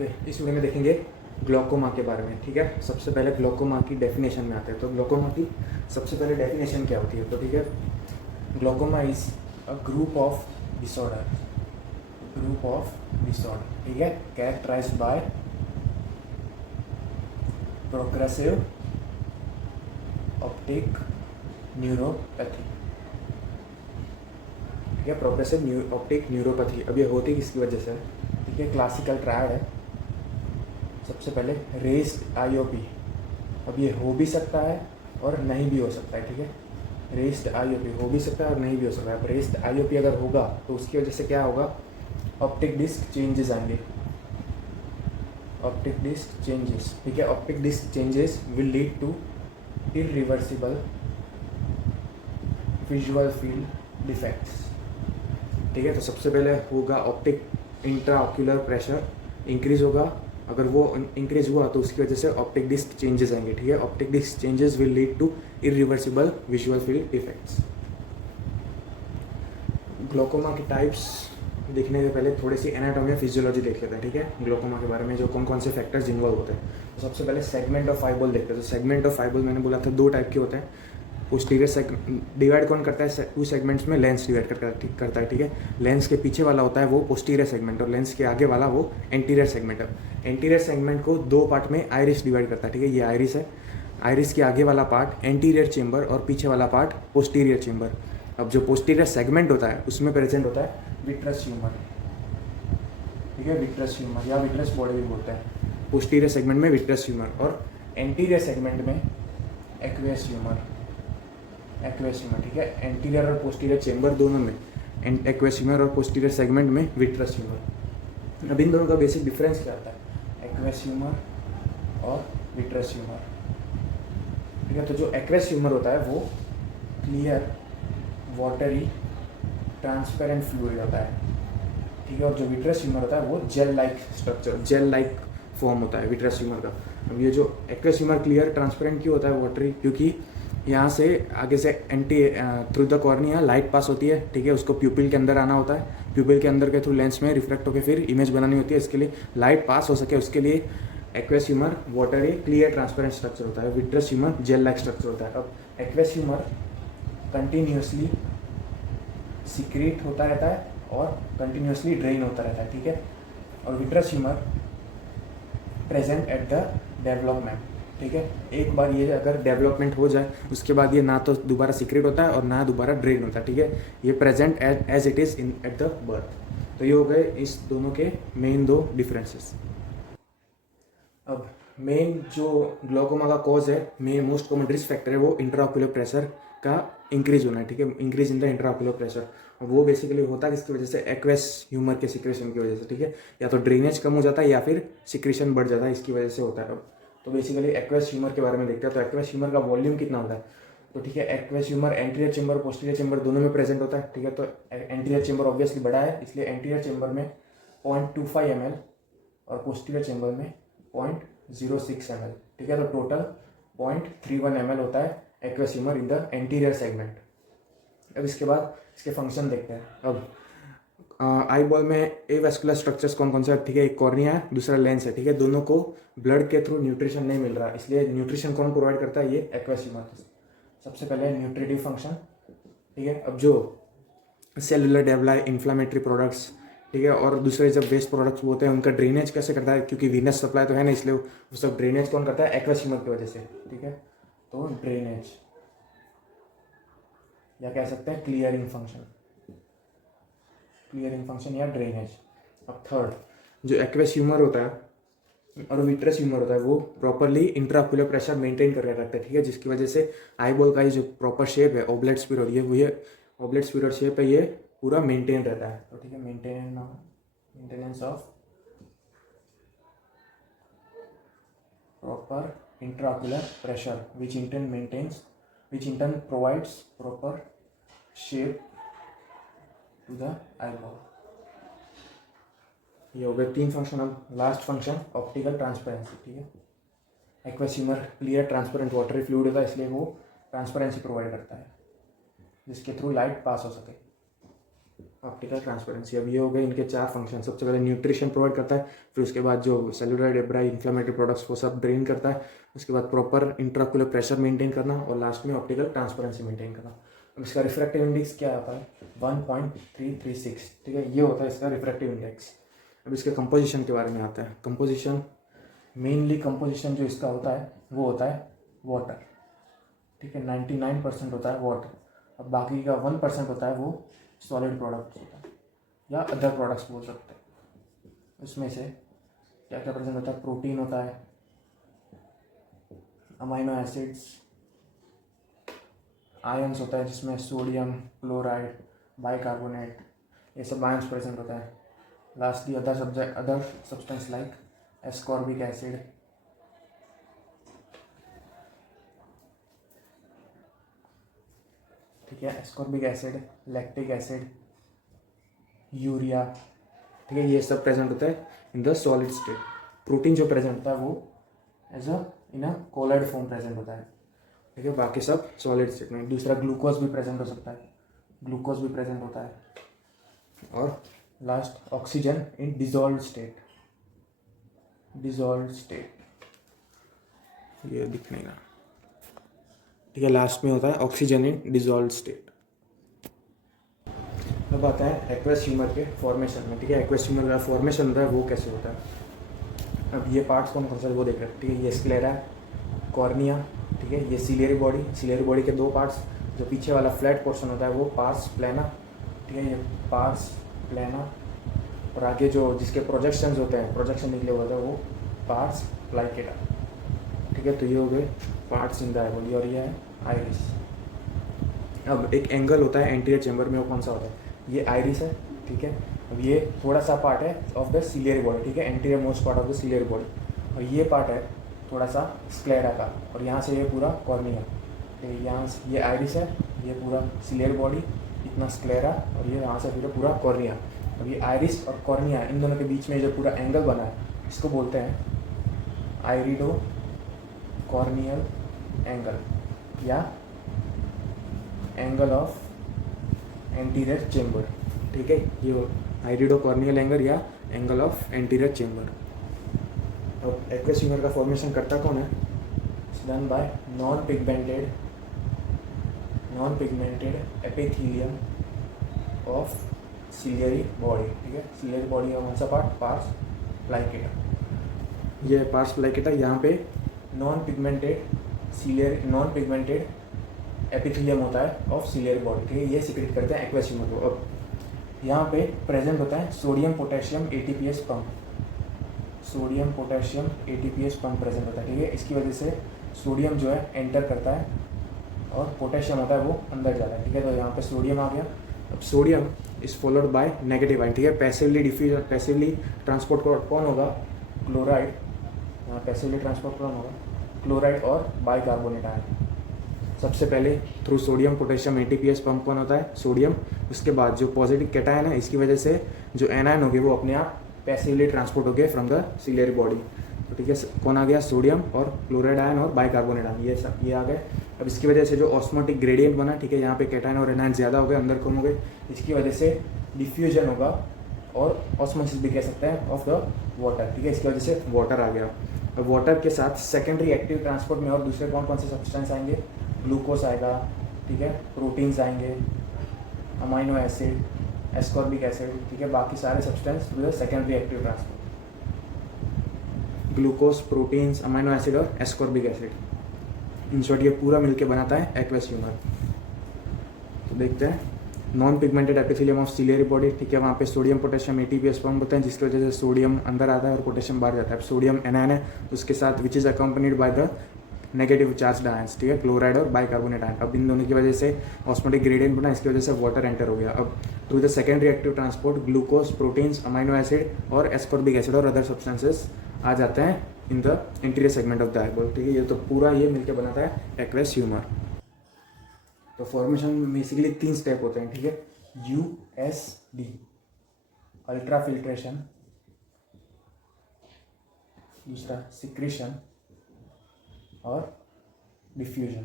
Okay, इस video में देखेंगे ग्लोकोमा के बारे में। ठीक है, सबसे पहले ग्लोकोमा की डेफिनेशन में आते हैं। तो ग्लोकोमा की सबसे पहले डेफिनेशन क्या होती है? तो ठीक है, glaucoma is a group of disorder, ठीक है, characterized by progressive optic neuropathy. ठीक है, प्रोग्रेसिव ऑप्टिक न्यूरोपैथी। अब ये होती किसकी वजह से? ठीक है, क्लासिकल ट्रायड है। सबसे पहले रेस्ड आईओपी। अब ये हो भी सकता है और नहीं भी हो सकता है। ठीक है, रेस्ड आईओपी हो भी सकता है और नहीं भी हो सकता है। अब रेस्ड आईओपी अगर होगा तो उसकी वजह से क्या होगा? ऑप्टिक डिस्क चेंजेस आएंगे, ऑप्टिक डिस्क चेंजेस। ठीक है, optic disc changes will lead to irreversible visual field defects. ठीक है, तो सबसे पहले होगा ऑप्टिक इंट्राऑक्यूलर प्रेशर इंक्रीज होगा। अगर वो इंक्रीज हुआ तो उसकी वजह से ऑप्टिक डिस्क चेंजेस आएंगे। ठीक है, optic disc changes will lead to irreversible visual field defects. Glaucoma के टाइप्स देखने से पहले थोड़ी सी एनाटॉमी फिजियोलॉजी देख लेते हैं। ठीक है, ग्लोकोमा के बारे में जो कौन कौन से फैक्टर्स इन्वॉल्व होते हैं। तो सबसे पहले सेगमेंट ऑफ आईबॉल देखते हैं। तो सेगमेंट ऑफ आईबॉल मैंने बोला था 2 टाइप के होते हैं। पोस्टीरियर डिवाइड कौन करता है? 2 सेगमेंट्स में लेंस डिवाइड करता है। ठीक है, लेंस के पीछे वाला होता है वो पोस्टीरियर सेगमेंट और लेंस के आगे वाला वो एंटीरियर सेगमेंट है। एंटीरियर सेगमेंट को 2 पार्ट में आइरिस डिवाइड करता है। ठीक है, ये आइरिस है। आइरिस के आगे वाला पार्ट एंटीरियर चेंबर और पीछे वाला पार्ट पोस्टीरियर चेंबर। अब जो पोस्टीरियर सेगमेंट होता है उसमें प्रेजेंट होता है विट्रस ह्यूमर। ठीक है, विट्रस ह्यूमर या विट्रस बॉडी भी बोलते हैं। पोस्टीरियर सेगमेंट में विट्रस ह्यूमर और एंटीरियर सेगमेंट में एक्वेस ह्यूमर। ठीक है, एंटीरियर और पोस्टीरियर चेंबर दोनों में एक्वेस ह्यूमर और पोस्टीरियर सेगमेंट में विट्रस ह्यूमर। अब इन दोनों का बेसिक डिफरेंस क्या होता है? एक्वेस ह्यूमर और विट्रस ह्यूमर। ठीक है, तो जो एक्वेस ह्यूमर होता है वो क्लियर वाटरी ट्रांसपेरेंट फ्लूइड होता है। ठीक है, और जो विट्रस ह्यूमर होता है वो gel like structure, gel like form होता है विट्रस ह्यूमर का। अब ये जो एक्वेस ह्यूमर क्लियर ट्रांसपेरेंट क्यों होता है वाटरी? क्योंकि यहाँ से आगे से through the cornea light pass होती है। ठीक है, उसको प्यूपिल के अंदर आना होता है। प्यूपिल के अंदर के थ्रू लेंस में रिफ्लेक्ट होकर फिर इमेज बनानी होती है। इसके लिए लाइट पास हो सके उसके लिए aqueous humour watery clear transparent structure होता है। Vitreous humour gel like structure होता है। अब एक्वेस ह्यूमर कंटिन्यूसली सीक्रेट होता रहता है और कंटिन्यूसली ड्रेन होता रहता है। ठीक है, और vitreous humour present at the development. ठीक है, एक बार ये अगर डेवलपमेंट हो जाए उसके बाद ये ना तो दोबारा सीक्रेट होता है और ना दोबारा ड्रेन होता है। ठीक है, ये present as it is in at the birth. तो ये हो गए इस दोनों के मेन 2 डिफरेंसेस। अब मेन जो ग्लोकोमा का कॉज है, main most common risk factor है वो इंट्राऑक्यूलर प्रेशर का इंक्रीज होना है। ठीक है, increase in the intraocular pressure. वो बेसिकली होता है किसकी वजह से? एक्वेस ह्यूमर के सिक्रेशन की वजह से। ठीक है, या तो ड्रेनेज कम हो जाता है या फिर सिक्रेशन बढ़ जाता है, इसकी वजह से होता है। अब तो बेसिकली एक्वेस ह्यूमर के बारे में देखते हैं। तो एक्वेस ह्यूमर का वॉल्यूम कितना होता है? तो ठीक है, एक्वेस ह्यूमर एंटीरियर चेंबर और पोस्टीरियर चेंबर दोनों में प्रेजेंट होता है। ठीक है, तो एंटीरियर चेंबर ऑब्वियसली बड़ा है, इसलिए एंटीरियर चेंबर में 0.25 ml और पोस्टीरियर चेंबर में 0.06 ml। ठीक है, तो टोटल 0.31 ml होता है aqueous humour in the anterior segment. अब इसके बाद इसके फंक्शन देखते हैं। अब आई बॉल में एवेस्कुलर स्ट्रक्चर्स कौन कौन से? ठीक है, एक कॉर्निया है, दूसरा लेंस है। ठीक है, दोनों को ब्लड के थ्रू न्यूट्रिशन नहीं मिल रहा, इसलिए न्यूट्रिशन कौन प्रोवाइड करता है? ये एक्वेस ह्यूमर। सबसे पहले न्यूट्रिटिव फंक्शन। ठीक है, अब जो सेलुलर डेवलप इन्फ्लामेटरी प्रोडक्ट्स, ठीक है, और दूसरे जब वेस्ट प्रोडक्ट्स होते हैं उनका ड्रेनेज कैसे करता है? क्योंकि वीनस सप्लाई तो है ना, इसलिए वो सब ड्रेनेज कौन करता है? एक्वेस ह्यूमर की वजह से। ठीक है, तो ड्रेनेज या कह सकते हैं क्लियरिंग फंक्शन या ड्रेनेज। अब थर्ड, जो एक्वेस ह्यूमर होता है और विट्रस ह्यूमर होता है वो प्रॉपरली इंट्राऑक्यूलर प्रेशर मेंटेन करके रखते हैं। ठीक है, जिसकी वजह से आई बॉल का ये जो प्रॉपर शेप है ओब्लेट स्फीयर, ये ओब्लेट स्फीयर शेप है, ये पूरा मेंटेन रहता है। तो ठीक है, maintenance of proper intraocular pressure which in turn provides proper shape to the eyeball। ये हो गए 3 फंक्शन। अब लास्ट फंक्शन ऑप्टिकल ट्रांसपेरेंसी। ठीक है, aqueous humour clear transparent watery fluid होता है, इसलिए वो ट्रांसपेरेंसी प्रोवाइड करता है जिसके थ्रू लाइट पास हो सके। Optical transparency. अब ये हो गए इनके 4 फंक्शन। सबसे पहले न्यूट्रिशन प्रोवाइड करता है, फिर उसके बाद जो सेलुलर डेब्राई इन्फ्लेमेटरी प्रोडक्ट्स वो सब ड्रेन करता है, उसके बाद प्रॉपर इंट्राक्यूलर प्रेशर मेंटेन करना, और लास्ट में ऑप्टिकल ट्रांसपेरेंसी मेंटेन करना। अब इसका रिफ्रैक्टिव इंडेक्स क्या आता है? 1.336, ठीक है, ये होता है इसका रिफ्रैक्टिव इंडेक्स। अब इसके कंपोजिशन के बारे में आता है। कंपोजिशन, मेनली कंपोजिशन जो इसका होता है वो होता है वाटर, ठीक है, 99% होता है वाटर। अब बाकी का 1% होता है वो सॉलिड प्रोडक्ट्स होता है या अदर प्रोडक्ट्स बोल सकते हैं। उसमें से क्या क्या प्रेजेंट होता है? प्रोटीन होता है, अमाइनो एसिड्स, आयंस होता है जिसमें सोडियम, क्लोराइड, बाइकार्बोनेट, ये सब आयंस प्रेजेंट होता है। Lastly other substance like ascorbic acid, ठीक है, ascorbic acid, lactic acid, urea, ठीक है, ये सब प्रेजेंट होता है in the solid state. Protein जो प्रेजेंट होता है वो as a in a colloid form present होता है, ठीक है, बाकी सब सॉलिड स्टेट में। दूसरा ग्लूकोज भी प्रेजेंट हो सकता है, ग्लूकोज भी प्रेजेंट होता है। और last oxygen in dissolved state, dissolved state, ये दिख नहीं रहा, ठीक है, लास्ट में होता है ऑक्सीजन इन डिजॉल्व्ड स्टेट। अब आता है एक्वस ह्यूमर के फॉर्मेशन में, ठीक है, एक्वस ह्यूमर का फॉर्मेशन होता है वो कैसे होता है। अब ये पार्ट्स कौन कौन सा वो देख रहे हैं, ठीक है, ये स्क्लेरा, कॉर्निया, ठीक है, ये सिलियरी बॉडी, सिलियरी बॉडी के 2 पार्ट्स, जो पीछे वाला फ्लैट पोर्शन होता है वो पार्स प्लेना, ठीक है, ये पार्स प्लेना, और आगे जो जिसके प्रोजेक्शंस होते हैं, प्रोजेक्शन निकले होते हैं वो पार्स प्लाइकेटा, ठीक है। तो ये हो गए parts in the I body, और ये है आइरिस। अब एक एंगल होता है एंटीरियर चेंबर में, वो कौन सा होता है? ये आइरिस है, ठीक है। अब ये थोड़ा सा पार्ट है ऑफ द सिलियरी बॉडी, ठीक है, anterior most part of the ciliary body, और ये पार्ट है थोड़ा सा स्क्लेरा का, और यहाँ से ये पूरा कॉर्निया, यहाँ से ये आइरिस है, ये पूरा सिलियरी बॉडी, इतना स्क्लेरा, और ये यहाँ से पूरा कॉर्निया। अब ये आइरिस और कॉर्निया इन दोनों के बीच में जो पूरा एंगल बना है इसको बोलते हैं आइरिडो कॉर्नियल एंगल या एंगल ऑफ एंटीरियर चेंबर, ठीक है, ये आइरिडो कॉर्नियल एंगल या एंगल ऑफ एंटीरियर चेंबर। अब एक्वस ह्यूमर का फॉर्मेशन करता कौन है? It's done by non pigmented epithelium of ciliary body, ठीक है, सिलियरी बॉडी का कौन सा पार्ट? Pars plicata. ये पार्स प्लाइकेटा, यहाँ पे नॉन पिगमेंटेड एपिथेलियम होता है ऑफ सिलियरी बॉडी, ठीक है, ये सीक्रेट करते हैं एक्वस ह्यूमर को। अब यहाँ पे प्रेजेंट होता है sodium potassium ATPase pump, sodium potassium ATPase pump present होता है, ठीक है। इसकी वजह से सोडियम जो है एंटर करता है और पोटेशियम होता है वो अंदर जाता है, ठीक है। तो यहाँ पे सोडियम आ गया। अब sodium is followed by negative ion, ठीक है, पैसिवली ट्रांसपोर्ट कौन होगा? क्लोराइड, यहाँ पैसिवली ट्रांसपोर्ट कौन होगा? क्लोराइड और बाइकार्बोनेट आयन। सबसे पहले through sodium potassium ATPase pump कौन होता है? सोडियम। उसके बाद जो पॉजिटिव कैटायन है इसकी वजह से जो एनायन हो गए वो अपने आप पैसिवली ट्रांसपोर्ट हो गए फ्रॉम द सिलियरी बॉडी, तो ठीक है, कौन आ गया? सोडियम और क्लोराइड आयन और बाइकार्बोनेट आयन, ये आ गए। अब इसकी वजह से जो ऑस्मोटिक ग्रेडियंट बना, ठीक है, यहाँ पे कैटायन और एनायन ज़्यादा हो गए, अंदर कम हो गए, इसकी वजह से डिफ्यूजन होगा और ऑस्मोसिस भी कह सकते हैं ऑफ द वाटर, ठीक है, इसकी वजह से वाटर आ गया। अब वाटर के साथ सेकेंडरी एक्टिव ट्रांसपोर्ट में और दूसरे कौन कौन से सब्सटेंस आएंगे? ग्लूकोज आएगा, ठीक है, प्रोटीन्स आएंगे, अमाइनो एसिड, एस्कॉर्बिक एसिड, ठीक है, बाकी सारे substance with secondary active transport, glucose, proteins, amino acid और एस्कॉर्बिक एसिड। इन शॉर्ट ये पूरा मिलके बनाता है एक्वस ह्यूमर। तो देखते हैं non pigmented epithelium of ciliary body, ठीक है, वहाँ पे सोडियम पोटेशियम एटीपीएस पंप होते हैं जिसकी वजह से सोडियम अंदर आता है और पोटेशियम बाहर जाता है। सोडियम एनायन है, उसके साथ which is accompanied by the negative charge ions, ठीक है, क्लोराइड और बाइकार्बोनेट आयन। अब इन दोनों की वजह से ऑस्मोटिक ग्रेडियंट बना, इसकी वजह से वाटर एंटर हो गया। अब through the secondary active transport glucose, proteins, amino acid और एस्कॉर्बिक एसिड और अदर सब्सटेंसेस आ जाते हैं in the interior segment of the eyeball, ठीक है। ये तो पूरा ये मिलकर बनाता है एक्वस ह्यूमर। तो फॉर्मेशन बेसिकली 3 स्टेप होते हैं, ठीक है, USD अल्ट्रा फिल्ट्रेशन, दूसरा सिक्रीशन और डिफ्यूजन,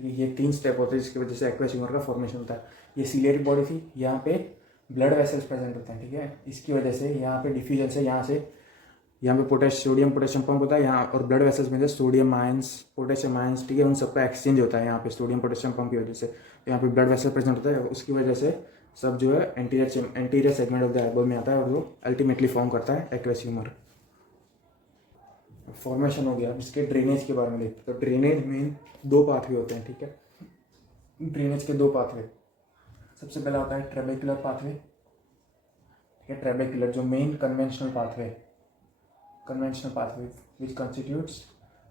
ठीक है। ये 3 स्टेप होते हैं जिसकी वजह से एक्वेस ह्यूमर का फॉर्मेशन होता है। ये सीलियरी बॉडी थी, यहाँ पे ब्लड वेसल्स प्रेजेंट होते हैं, ठीक है। इसकी वजह से यहाँ पे डिफ्यूजन से यहाँ पे सोडियम पोटेशियम पंप होता है यहाँ, और ब्लड वेसल्स में सोडियम आयंस, पोटेशियम आयंस, ठीक है, उन सबका एक्सचेंज होता है यहाँ पे सोडियम पोटेशियम पंप की वजह से। तो यहाँ पे ब्लड वेसल प्रेजेंट होता है, उसकी वजह से सब जो है anterior segment of the elbow में आता है, और वो अल्टीमेटली फॉर्म करता है एक्वेस ह्यूमर। फॉर्मेशन हो गया। अब इसके ड्रेनेज के बारे में देखते हैं। तो ड्रेनेज में 2 पाथवे होते हैं, ठीक है। ड्रेनेज के 2 पाथवे, सबसे पहला होता है ट्रेबेकुलर पाथवे, ठीक है। ट्रेबेकुलर जो main conventional pathway which constitutes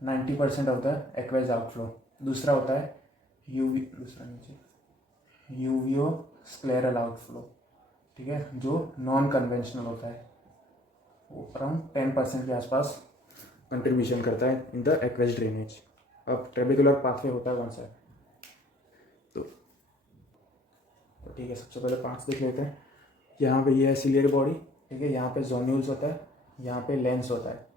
90% of the aqueous outflow. दूसरा होता है यूवियो स्क्लेरल आउटफ्लो, ठीक है, जो नॉन कन्वेंशनल होता है, वो अराउंड 10% के आसपास कंट्रीब्यूशन करता है इन द एक्वेस ड्रेनेज। अब ट्रेबेकुलर पाथवे होता है कौन सा है, तो ठीक है, सबसे पहले 5 देख लेते हैं। यहाँ पे ये है सिलियरी बॉडी, ठीक है। यहाँ पे जोन्यूल्स होता है, यहाँ पे लेंस होता है।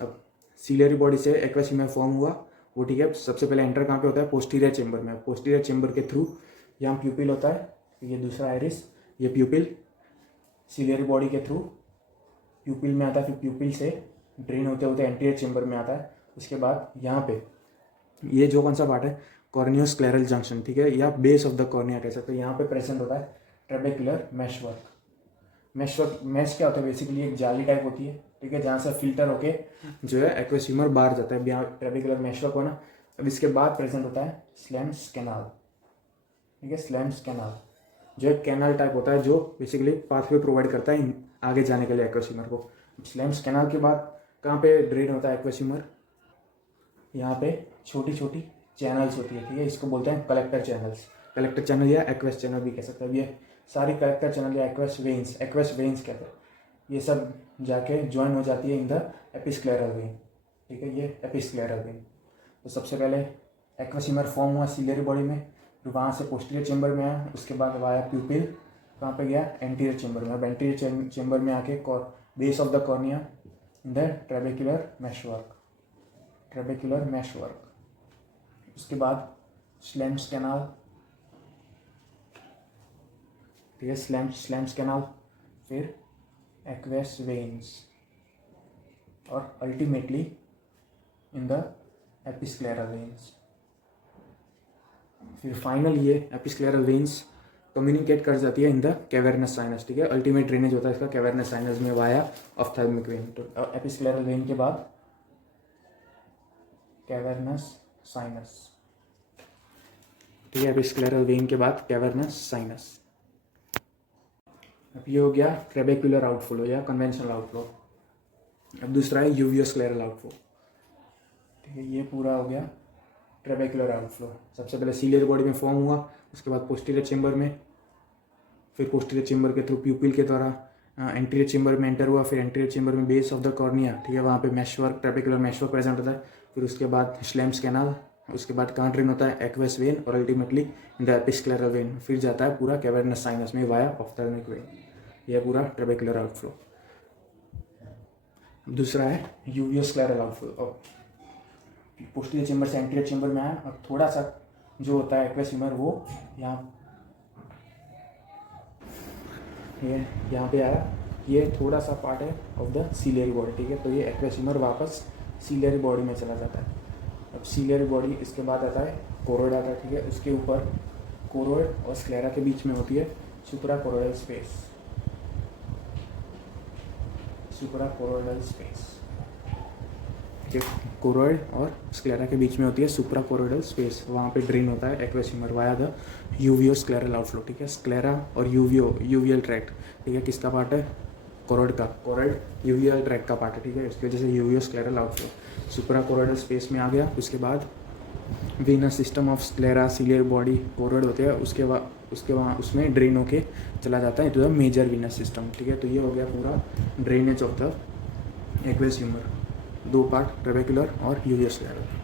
अब सिलियरी बॉडी से एक्वेस ह्यूमर फॉर्म हुआ वो, ठीक है। सबसे पहले एंटर कहाँ पे होता है, पोस्टीरियर चेंबर में। पोस्टीरियर चेंबर के थ्रू यहाँ प्यूपिल होता है, ये दूसरा आइरिस, ये प्यूपिल सिलियरी बॉडी के थ्रू प्यूपिल में आता है, फिर प्यूपिल से ड्रेन होते होते एंटीरियर चेंबर में आता है। उसके बाद यहाँ पे ये जो कौन सा पार्ट है, कॉर्नियोस्क्लेरल जंक्शन, ठीक है, या बेस ऑफ द कॉर्निया कह सकते हैं। यहाँ पे प्रेजेंट होता है ट्रेबेकुलर मेशवर्क। मैश क्या होता है, बेसिकली एक जाली टाइप होती है, ठीक है, जहाँ से फिल्टर होके जो है एक्वेस ह्यूमर बाहर जाता है। यहाँ ट्रेबेकुलर मेशवर्क होना। अब इसके बाद प्रेजेंट होता है स्लेम्स कैनाल, ठीक है। स्लेम्स कैनाल जो एक कैनाल टाइप होता है, जो बेसिकली पाथवे प्रोवाइड करता है आगे जाने के लिए एक्वेस ह्यूमर को। स्लेम्स कैनाल के बाद कहाँ पे ड्रेन होता है एक्वेस ह्यूमर, यहाँ पे छोटी छोटी चैनल्स होती है, ठीक है, इसको बोलते हैं कलेक्टर चैनल्स। कलेक्टर चैनल या एक्वेस चैनल भी कह सकते हैं। ये सारी कलेक्टर चैनल या एक्वेस वेन्स कहते हैं, ये सब जाके ज्वाइन हो जाती है इन द एपिस्क्लेरल वेन, ठीक है, ये एपिस्क्लेरल वेन। तो सबसे पहले एक्वेस ह्यूमर फॉर्म हुआ सिलियरी बॉडी में, फिर वहाँ से पोस्टीरियर चेंबर में आया, उसके बाद वाया प्यूपिल कहाँ पे गया, एंटीरियर चेंबर में। अब एंटीरियर चेंबर में आके base of the cornea in the trabecular meshwork. उसके बाद स्लेम्स कैनाल, ठीक है, स्लेम्स कैनाल, फिर एक्वेस वेन्स, और ultimately in the episcleral veins. फिर फाइनल ये एपिस्क्लेरल वेन्स कम्युनिकेट कर जाती है इन द कैवर्नस साइनस, ठीक है। अल्टीमेट ड्रेनेज होता है इसका कैवर्नस साइनस में वाया ऑफ्थेल्मिक वेन। तो एपिस्क्लेरल वेन के बाद कैवर्नस साइनस, ठीक है, एपिस्क्लेरल वेन के बाद कैवर्नस साइनस। अब ये हो गया ट्रेबेकुलर आउटफ्लो या कन्वेंशनल आउटफ्लो। अब दूसरा है यूवियोस्क्लेरल आउटफ्लो, ठीक है, ये पूरा हो गया ट्रेबेकुलर आउटफ्लो। सबसे पहले सिलियरी बॉडी में फॉर्म हुआ, उसके बाद पोस्टीरियर चेंबर में, फिर पोस्टीरियर चेंबर के थ्रू प्यूपिल के द्वारा एंटीरियर चेंबर में एंटर हुआ, फिर एंटीरियर चेंबर में बेस ऑफ द कॉर्निया, ठीक है, वहाँ पे मेशवर्क, ट्रेबेकुलर मेशवर्क प्रेजेंट होता है। फिर उसके बाद स्लेम्स कैनाल, उसके बाद कहाँ ड्रेन होता है, एक्वेस वेन, और अल्टीमेटली इन द एपिस्क्लेरल वेन, फिर जाता है पूरा कैवर्नस साइनस में वाया ऑफ्थेल्मिक वेन। यह पूरा ट्रेबेकुलर आउटफ्लो। दूसरा है यूवियोस्क्लेरल आउटफ्लो। पोस्टीरियर चेंबर से एंटीरियर चेंबर में आया, और थोड़ा सा जो होता है एक्वेस ह्यूमर वो यहाँ पे आया। ये थोड़ा सा पार्ट है ऑफ द सिलियरी बॉडी, ठीक है। तो ये एक्वेस ह्यूमर वापस सिलियरी बॉडी में चला जाता है। अब सिलियरी बॉडी इसके बाद आता है कोरोइड आता है, ठीक है। उसके ऊपर कोरोइड और स्क्लेरा के बीच में होती है सुप्राकोरोइडल स्पेस, कोरोइड और स्क्लेरा के बीच में होती है सुप्राकोरोइडल स्पेस। वहाँ पे ड्रेन होता है aqueous humour via the uveoscleral outflow, ठीक है। स्क्लेरा और यूवियल ट्रैक्ट, ठीक है, किसका पार्ट है, कोरोइड का। कोरोइड यूवियल ट्रैक्ट का पार्ट है, ठीक है। इसकी वजह से यूवियोस्क्लेरल आउटफ्लो सुप्राकोरोइडल स्पेस में आ गया। उसके बाद venous system of sclera, ciliary body, choroid होते हैं। उसके वहाँ उसमें ड्रेन होके चला जाता है to the major venous system, ठीक है। तो ये हो गया पूरा drainage of the aqueous humour, 2 part, trabecular और यूवियोस्क्लेरल।